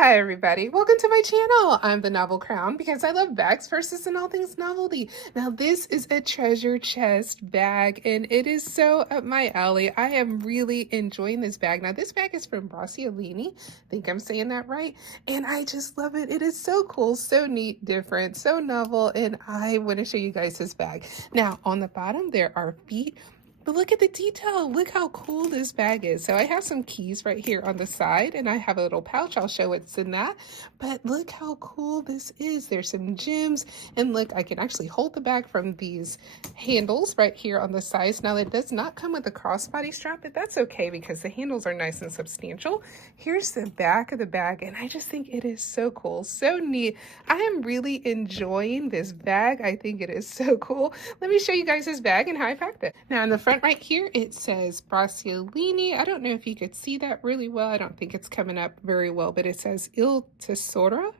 Hi everybody, welcome to my channel. I'm the Novel Crown because I love bags versus and all things novelty. Now this is a treasure chest bag and it is so up my alley. I am really enjoying this bag. Now this bag is from Braccialini. I think I'm saying that right. And I just love it. It is so cool, so neat, different, so novel, and I want to show you guys this bag. Now on the bottom there are feet. But look at the detail. Look how cool this bag is. So I have some keys right here on the side and I have a little pouch. I'll show what's in that. But look how cool this is. There's some gems and look, I can actually hold the bag from these handles right here on the sides. Now it does not come with a crossbody strap, but that's okay because the handles are nice and substantial. Here's the back of the bag and I just think it is so cool, so neat. I am really enjoying this bag. I think it is so cool. Let me show you guys this bag and how I packed it. Now in the front right here, it says Braccialini. I don't know if you could see that really well. I don't think it's coming up very well, but it says Il Tesoro.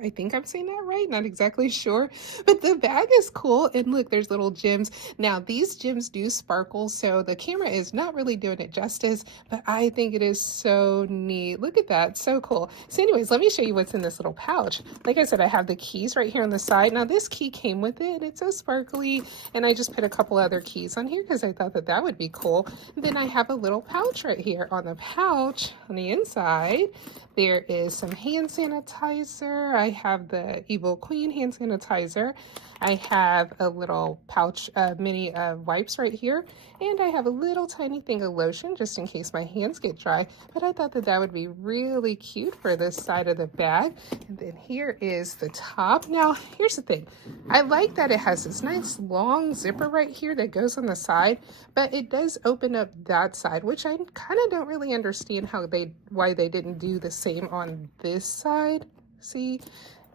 I think I'm saying that right. Not exactly sure, but the bag is cool. And look, there's little gems. Now these gems do sparkle, so the camera is not really doing it justice, but I think it is so neat. Look at that. So cool. So anyways, let me show you what's in this little pouch. Like I said, I have the keys right here on the side. Now this key came with it. It's so sparkly. And I just put a couple other keys on here because I thought that that would be cool. And then I have a little pouch right here. On the pouch, on the inside, there is some hand sanitizer. I have the Evil Queen hand sanitizer. I have a little pouch, mini wipes right here. And I have a little tiny thing of lotion just in case my hands get dry. But I thought that that would be really cute for this side of the bag. And then here is the top. Now, here's the thing. I like that it has this nice long zipper right here that goes on the side, but it does open up that side, which I kind of don't really understand why they didn't do the same on this side. See?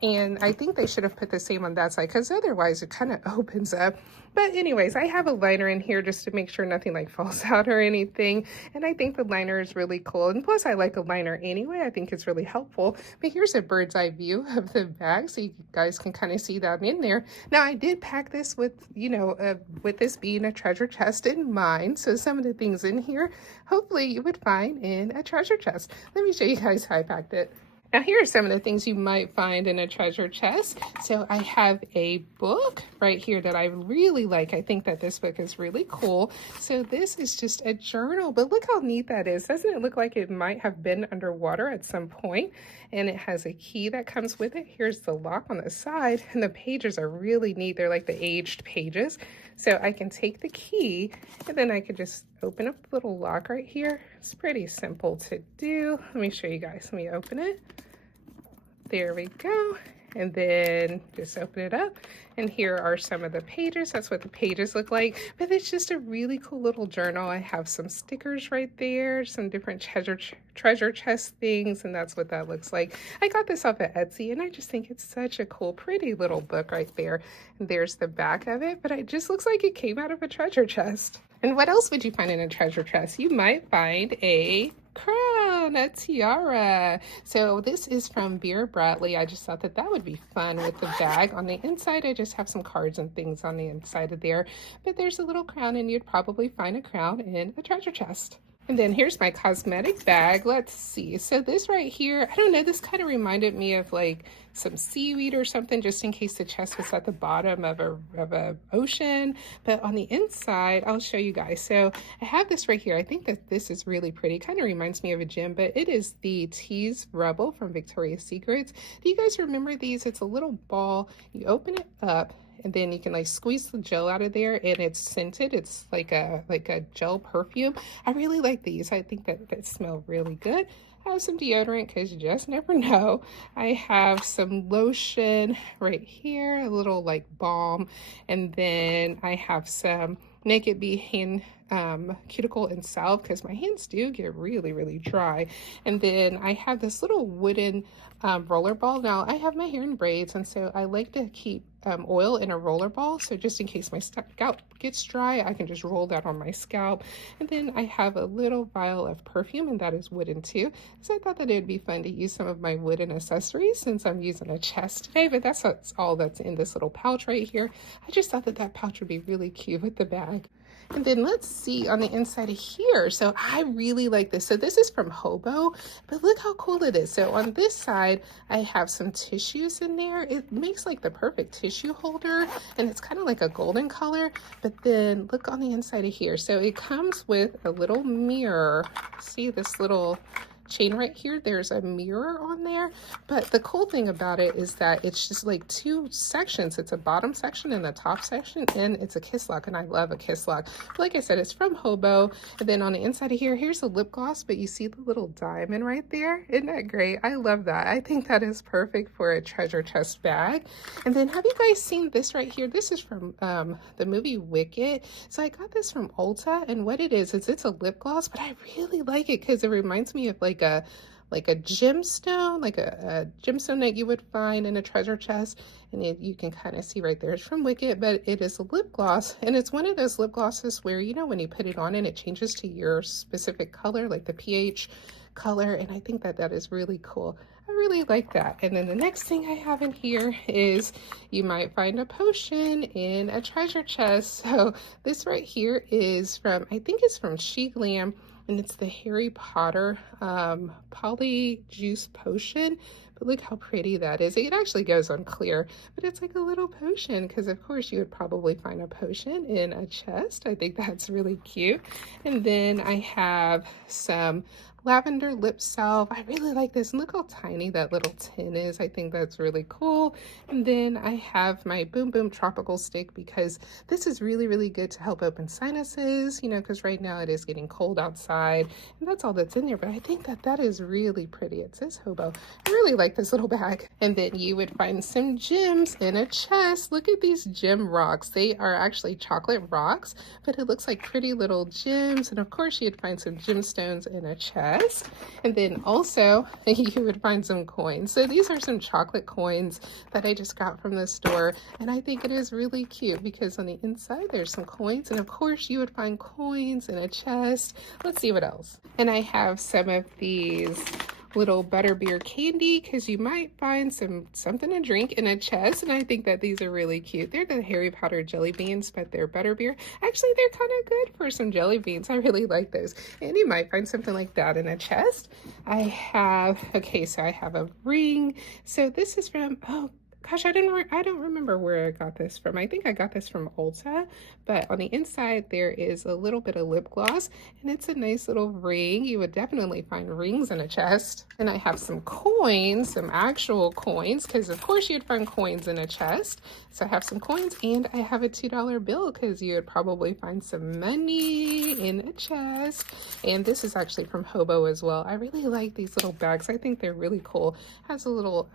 And I think they should have put the same on that side because otherwise it kind of opens up. But anyways, I have a liner in here just to make sure nothing like falls out or anything. And I think the liner is really cool. And plus I like a liner anyway. I think it's really helpful. But here's a bird's eye view of the bag so you guys can kind of see that in there. Now I did pack this with, with this being a treasure chest in mind. So some of the things in here, hopefully you would find in a treasure chest. Let me show you guys how I packed it. Now here are some of the things you might find in a treasure chest. So I have a book right here that I really like. I think that this book is really cool. So this is just a journal, but look how neat that is. Doesn't it look like it might have been underwater at some point? And it has a key that comes with it. Here's the lock on the side, and the pages are really neat. They're like the aged pages. So I can take the key and then I could just open up the little lock right here. It's pretty simple to do. Let me show you guys. Let me open it. There we go. And then just open it up. And here are some of the pages. That's what the pages look like. But it's just a really cool little journal. I have some stickers right there, some different treasure chest things, and that's what that looks like. I got this off of Etsy, and I just think it's such a cool, pretty little book right there. And there's the back of it, but it just looks like it came out of a treasure chest. And what else would you find in a treasure chest? You might find a crown, a tiara. So this is from Vera Bradley. I just thought that that would be fun with the bag. On the inside, I just have some cards and things on the inside of there. But there's a little crown, and you'd probably find a crown in a treasure chest. And then here's my cosmetic bag. Let's see. So this right here, I don't know, this kind of reminded me of like some seaweed or something, just in case the chest was at the bottom of a ocean. But on the inside, I'll show you guys. So I have this right here. I think that this is really pretty. Kind of reminds me of a gem, but it is the Tease Rebel from Victoria's Secrets. Do you guys remember these? It's a little ball. You open it up, and then you can like squeeze the gel out of there, and it's scented. It's like a gel perfume. I really like these. I think that they smell really good. I have some deodorant because you just never know. I have some lotion right here, a little like balm, and then I have some Naked Bee hand cuticle and salve because my hands do get really dry. And then I have this little wooden roller ball. Now I have my hair in braids, and so I like to keep oil in a roller ball, so just in case my scalp gets dry, I can just roll that on my scalp. And then I have a little vial of perfume, and that is wooden too, so I thought that it would be fun to use some of my wooden accessories since I'm using a chest today. But that's all that's in this little pouch right here. I just thought that that pouch would be really cute with the bag. And then let's see on the inside of here. So I really like this. So this is from Hobo, but look how cool it is. So on this side, I have some tissues in there. It makes like the perfect tissue holder, and it's kind of like a golden color. But then look on the inside of here. So it comes with a little mirror. See this little chain right here, there's a mirror on there, but the cool thing about it is that it's just like two sections. It's a bottom section and a top section, and it's a kiss lock, and I love a kiss lock. But like I said, it's from Hobo. And then on the inside of here, here's a lip gloss, but you see the little diamond right there? Isn't that great? I love that. I think that is perfect for a treasure chest bag. And then have you guys seen this right here? This is from the movie Wicked. So I got this from Ulta, and what it is it's a lip gloss, but I really like it because it reminds me of like a gemstone, like a gemstone that you would find in a treasure chest. And you can kind of see right there, it's from Wicked, but it is a lip gloss. And it's one of those lip glosses where, you know, when you put it on and it changes to your specific color, like the pH color. And I think that that is really cool. I really like that. And then the next thing I have in here is you might find a potion in a treasure chest. So this right here is from, I think it's from She Glam, and it's the Harry Potter poly juice potion. But look how pretty that is. It actually goes on clear, but it's like a little potion, because of course you would probably find a potion in a chest. I think that's really cute. And then I have some lavender lip salve. I really like this. And look how tiny that little tin is. I think that's really cool. And then I have my Boom Boom tropical stick, because this is really, really good to help open sinuses, you know, because right now it is getting cold outside, and that's all that's in there. But I think that that is really pretty. It says Hobo. I really like this little bag. And then you would find some gems in a chest. Look at these gem rocks. They are actually chocolate rocks, but it looks like pretty little gems. And of course you'd find some gemstones in a chest. And then also you would find some coins. So these are some chocolate coins that I just got from the store, and I think it is really cute because on the inside there's some coins, and of course you would find coins in a chest. Let's see what else. And I have some of these little butterbeer candy, because you might find something to drink in a chest, and I think that these are really cute. They're the Harry Potter jelly beans, but they're butterbeer. Actually, they're kind of good for some jelly beans. I really like those, and you might find something like that in a chest. I have, okay, so I have a ring. So this is from, oh gosh, I don't remember where I got this from. I think I got this from Ulta, but on the inside there is a little bit of lip gloss, and it's a nice little ring. You would definitely find rings in a chest. And I have some coins, some actual coins, because of course you'd find coins in a chest. So I have some coins, and I have a $2 bill, because you would probably find some money in a chest. And this is actually from Hobo as well. I really like these little bags. I think they're really cool. Has a little,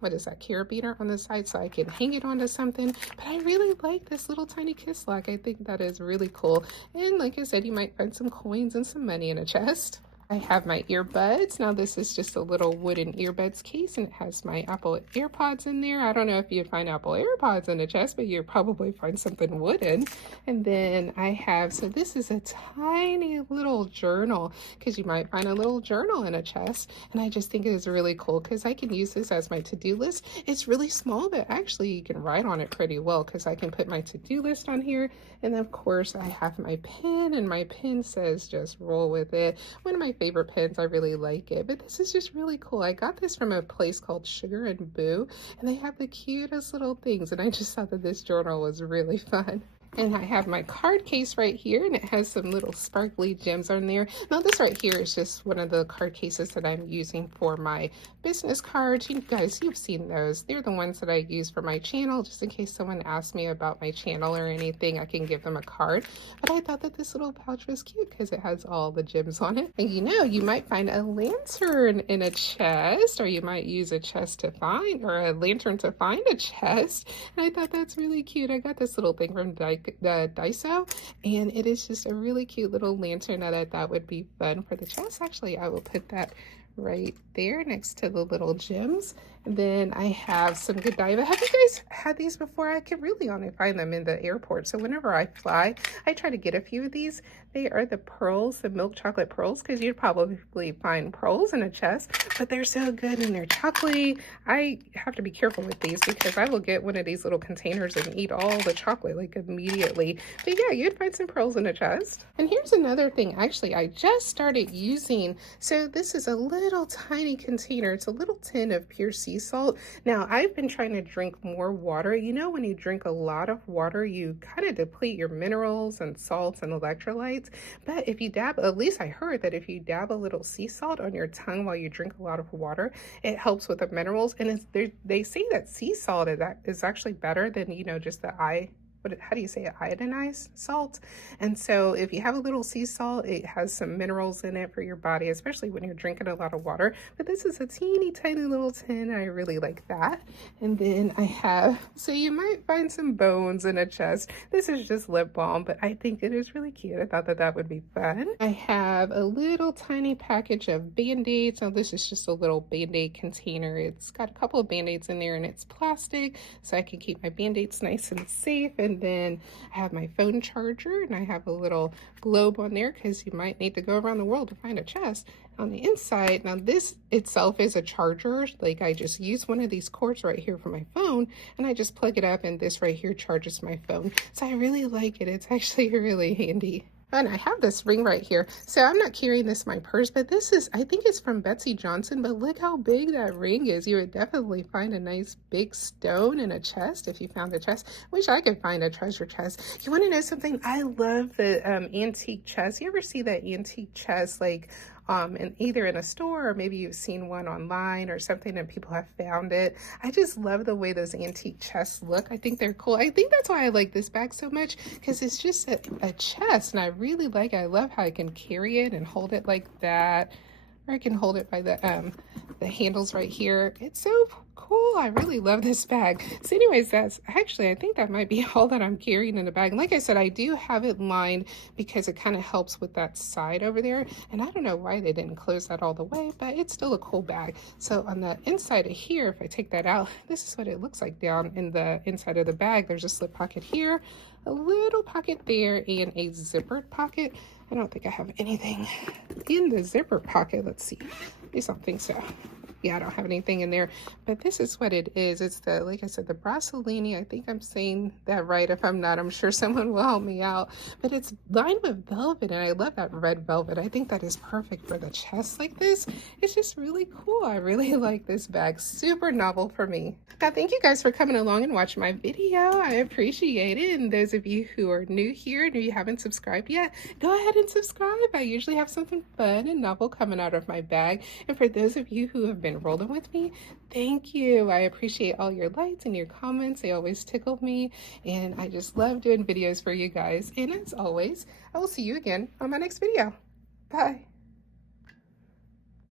what is that, carabiner on the side, so I can hang it onto something. But I really like this little tiny kiss lock. I think that is really cool. And like I said, you might find some coins and some money in a chest. I have my earbuds. Now this is just a little wooden earbuds case, and it has my Apple AirPods in there. I don't know if you'd find Apple AirPods in a chest, but you'd probably find something wooden. And then I have, so this is a tiny little journal, because you might find a little journal in a chest. And I just think it is really cool, because I can use this as my to-do list. It's really small, but actually you can write on it pretty well, because I can put my to-do list on here. And of course I have my pen, and my pen says just roll with it. One of my favorite pens. I really like it, but this is just really cool. I got this from a place called Sugar and Boo, and they have the cutest little things, and I just thought that this journal was really fun. And I have my card case right here, and it has some little sparkly gems on there. Now this right here is just one of the card cases that I'm using for my business cards. You guys, you've seen those. They're the ones that I use for my channel, just in case someone asks me about my channel or anything, I can give them a card. But I thought that this little pouch was cute because it has all the gems on it. And you know, you might find a lantern in a chest, or you might use a chest to find, or a lantern to find a chest. And I thought that's really cute. I got this little thing from the Daiso, and it is just a really cute little lantern that I thought would be fun for the chest. Actually, I will put that right there next to the little gems. And then I have some Godiva. Have you guys had these before? I can really only find them in the airport. So whenever I fly, I try to get a few of these. They are the pearls, the milk chocolate pearls, because you'd probably find pearls in a chest, but they're so good and they're chocolatey. I have to be careful with these because I will get one of these little containers and eat all the chocolate like immediately. But yeah, you'd find some pearls in a chest. And here's another thing, actually, I just started using. So this is a little tiny container. It's a little tin of pure sea salt. Now, I've been trying to drink more water. You know, when you drink a lot of water, you kind of deplete your minerals and salts and electrolytes. But if you dab, at least I heard that if you dab a little sea salt on your tongue while you drink a lot of water, it helps with the minerals. And they say that sea salt is actually better than, you know, just the how do you say it? Iodinized salt. And so if you have a little sea salt, it has some minerals in it for your body, especially when you're drinking a lot of water. But this is a teeny tiny little tin, and I really like that. And then I have, so you might find some bones in a chest. This is just lip balm, but I think it is really cute. I thought that that would be fun. I have a little tiny package of Band-Aids. Now this is just a little Band-Aid container. It's got a couple of Band-Aids in there, and it's plastic, so I can keep my Band-Aids nice and safe. And then I have my phone charger, and I have a little globe on there because you might need to go around the world to find a chest. On the inside, now this itself is a charger. Like, I just use one of these cords right here for my phone, and I just plug it up, and this right here charges my phone. So I really like it. It's actually really handy. And I have this ring right here. So I'm not carrying this in my purse, but this is, I think it's from Betsy Johnson, but look how big that ring is. You would definitely find a nice big stone in a chest if you found a chest. Wish I could find a treasure chest. You want to know something? I love the antique chest. You ever see that antique chest like either in a store, or maybe you've seen one online or something and people have found it. I just love the way those antique chests look. I think they're cool. I think that's why I like this bag so much, because it's just a chest, and I really like it. I love how I can carry it and hold it like that, or I can hold it by the handles right here. It's so cool. I really love this bag. So anyways, that's actually, I think that might be all that I'm carrying in the bag. And like I said, I do have it lined because it kind of helps with that side over there. And I don't know why they didn't close that all the way, but it's still a cool bag. So on the inside of here, if I take that out, this is what it looks like down in the inside of the bag. There's a slip pocket here, a little pocket there, and a zippered pocket. I don't think I have anything in the zipper pocket. Let's see. At least I don't think so. Yeah, I don't have anything in there, but this is what it is. It's the, like I said, the Braccialini. I think I'm saying that right. If I'm not, I'm sure someone will help me out. But it's lined with velvet, and I love that red velvet. I think that is perfect for the chest like this. It's just really cool. I really like this bag. Super novel for me. Now, thank you guys for coming along and watching my video. I appreciate it. And those of you who are new here and you haven't subscribed yet, go ahead and subscribe. I usually have something fun and novel coming out of my bag. And for those of you who have been rolling with me, thank you. I appreciate all your likes and your comments. They always tickle me, and I just love doing videos for you guys. And as always, I will see you again on my next video. Bye.